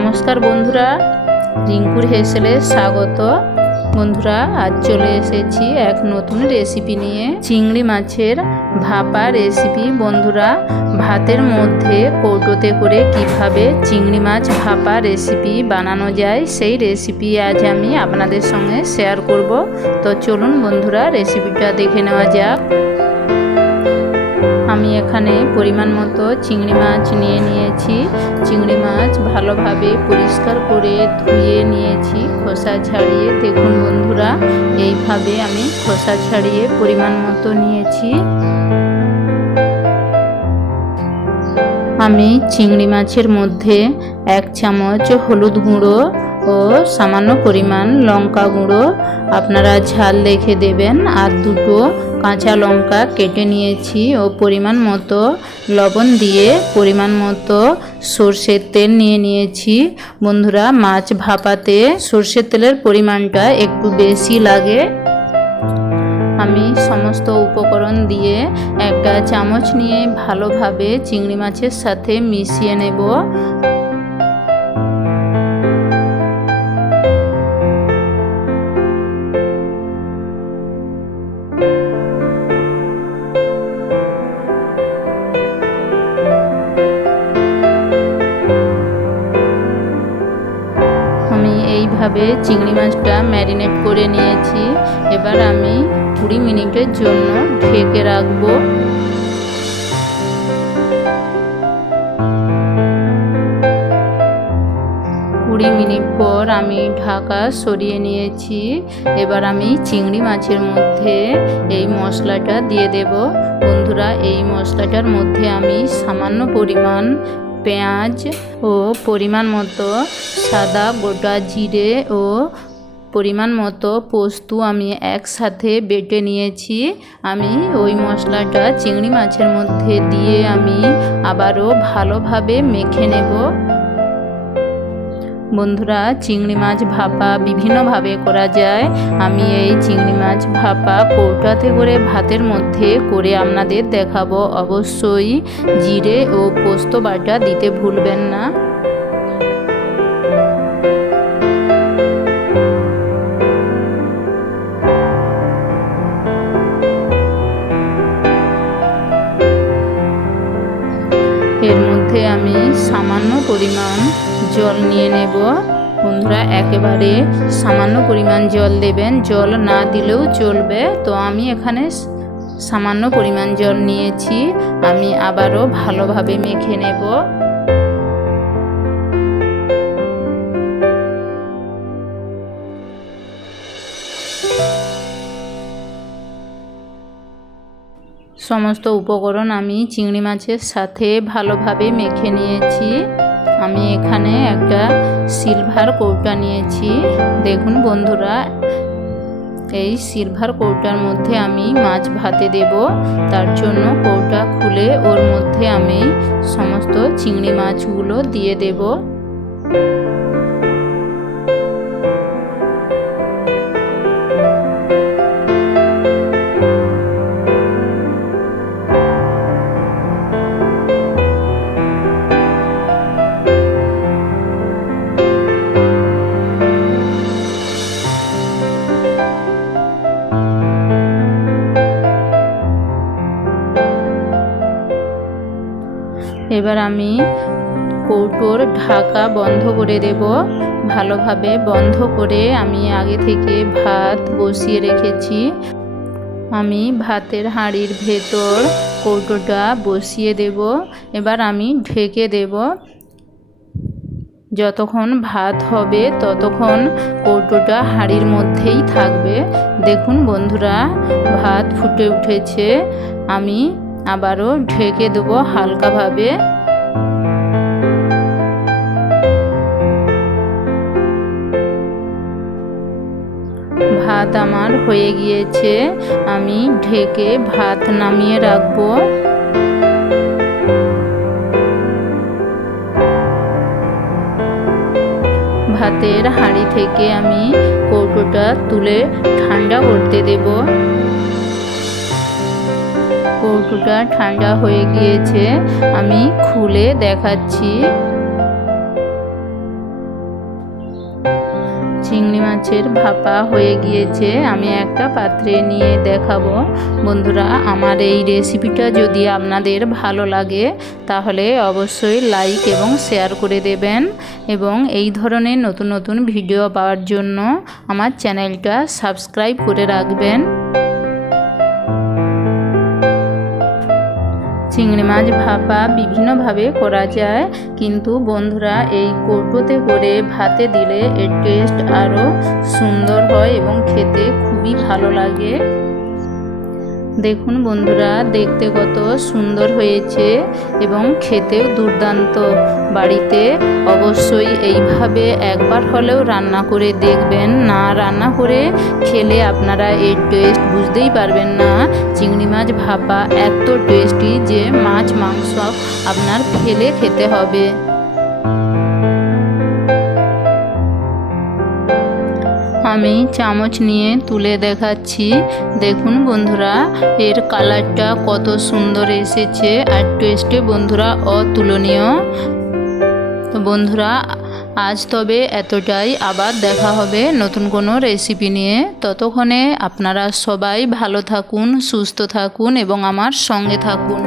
নমস্কার বন্ধুরা, রিঙ্কুর হেসেলে স্বাগত। বন্ধুরা, আজ চলে এসেছি এক নতুন রেসিপি নিয়ে, চিংড়ি মাছের ভাপা রেসিপি। বন্ধুরা, ভাতের মধ্যে কৌটোতে করে কিভাবে চিংড়ি মাছ ভাপা রেসিপি বানানো যায় সেই রেসিপি আজ আমি আপনাদের সঙ্গে শেয়ার করব। তো চলুন বন্ধুরা, রেসিপিটা দেখে নেওয়া যাক। আমি এখানে পরিমাণ মতো চিংড়ি মাছ নিয়েছি। চিংড়ি মাছ ভালোভাবে পরিষ্কার করে ধুয়ে নিয়েছি, খোসা ছাড়িয়ে। দেখুন বন্ধুরা, এইভাবে আমি খোসা ছাড়িয়ে পরিমাণ মতো নিয়েছি। আমি চিংড়ি মাছের মধ্যে 1 চামচ হলুদ গুঁড়ো ও সামান্য পরিমাণ লঙ্কা গুঁড়ো, আপনারা ঝাল দেখে দেবেন, আর 2টো কাঁচা লঙ্কা কেটে নিয়েছি ও পরিমাণ মতো লবণ দিয়ে পরিমাণ মতো সরষের তেল নিয়েছি। বন্ধুরা, মাছ ভাপাতে সরষের তেলের পরিমাণটা একটু বেশি লাগে। আমি সমস্ত উপকরণ দিয়ে 1 চামচ নিয়ে ভালোভাবে চিংড়ি মাছের সাথে মিশিয়ে নেব। আমি এইভাবে চিংড়ি মাছটা ম্যারিনেট করে নিয়েছি। এবার আমি 20 মিনিটের জন্য ঢেকে রাখবো। 20 মিনিট পর আমি ঢাকা সরিয়ে নিয়েছি। এবার আমি চিংড়ি মাছের মধ্যে এই মশলাটা দিয়ে দেব। বন্ধুরা, এই মশলাটার মধ্যে আমি সামান্য পরিমাণ পেঁয়াজ ও পরিমাণ মতো সাদা গোটা জিরে ও পরিমাণ মতো পোস্ত আমি একসাথে বেটে নিয়েছি। আমি ওই মশলাটা চিংড়ি মাছের মধ্যে দিয়ে আমি আবারও ভালোভাবে মেখে নেব। বন্ধুরা, চিংড়ি মাছ ভাপা বিভিন্নভাবে করা যায়। আমি এই চিংড়ি মাছ ভাপা কৌটাতে করে ভাতের মধ্যে করে আপনাদের দেখাবো। অবশ্যই জিরে ও পোস্ত বাটা দিতে ভুলবেন না। এর মধ্যে আমি সামান্য পরিমাণ জল নিয়ে নেব। বন্ধুরা, একেবারে সামান্য পরিমাণ জল দেবেন, জল না দিলেও চলবে। তো আমি এখানে সামান্য পরিমাণ জল নিয়েছি। আমি আবারও ভালোভাবে মেখে নেব। সমস্ত উপকরণ আমি চিংড়ি মাছের সাথে ভালোভাবে মেখে নিয়েছি। আমি এখানে একটা সিলভার কৌটা নিয়েছি। দেখুন বন্ধুরা, এই সিলভার কৌটার মধ্যে আমি মাছ ভাতে দেব। তার জন্য কৌটা খুলে ওর মধ্যে আমি সমস্ত চিংড়ি মাছগুলো দিয়ে দেব। এবার আমি কৌটোর ঢাকা বন্ধ করে দেব। ভালোভাবে বন্ধ করে আমি আগে থেকে ভাত বসিয়ে রেখেছি। আমি ভাতের হাঁড়ির ভেতর কৌটোটা বসিয়ে দেব। এবার আমি ঢেকে দেব। যতক্ষণ ভাত হবে ততক্ষণ কৌটোটা হাঁড়ির মধ্যেই থাকবে। দেখুন বন্ধুরা, ভাত ফুটে উঠেছে। আমি আবারও ঢেকে দেবো হালকাভাবে। ভাত আমার হয়ে গিয়েছে। আমি ঢেকে ভাত নামিয়ে রাখবো। ভাতের হাঁড়ি থেকে আমি কৌটোটা তুলে ঠান্ডা করতে দেব। কৌটোটা ঠান্ডা হয়ে গিয়েছে, আমি খুলে দেখাচ্ছি। মাছের ভাপা হয়ে গিয়েছে। আমি একটা পাত্রে নিয়ে দেখাবো। বন্ধুরা, আমার এই রেসিপিটা যদি আপনাদের ভালো লাগে তাহলে অবশ্যই লাইক এবং শেয়ার করে দেবেন, এবং এই ধরনের নতুন নতুন ভিডিও পাওয়ার জন্য আমার চ্যানেলটা সাবস্ক্রাইব করে রাখবেন। চিংড়ি মাছ ভাপা বিভিন্নভাবে করা যায়, কিন্তু বন্ধুরা এই কৌটোতে করে ভাতে দিলে এর টেস্ট আরও সুন্দর হয় এবং খেতে খুবই ভালো লাগে। দেখুন বন্ধুরা, দেখতে কত সুন্দর হয়েছে এবং খেতেও দুর্দান্ত। বাড়িতে অবশ্যই এইভাবে একবার হলেও রান্না করে দেখবেন। না রান্না করে খেলে আপনারা এর টেস্ট বুঝতেই পারবেন না। চিংড়ি মাছ ভাপা এত টেস্টি যে মাছ মাংস আপনার ফেলে খেতে হবে। আমি চামচ নিয়ে তুলে দেখাচ্ছি। দেখুন বন্ধুরা, এর কালারটা কত সুন্দর এসেছে আর টেস্টে বন্ধুরা অতুলনীয়। তো বন্ধুরা, আজ তবে এতটাই। আবার দেখা হবে নতুন কোনো রেসিপি নিয়ে। ততক্ষণে আপনারা সবাই ভালো থাকুন, সুস্থ থাকুন এবং আমার সঙ্গে থাকুন।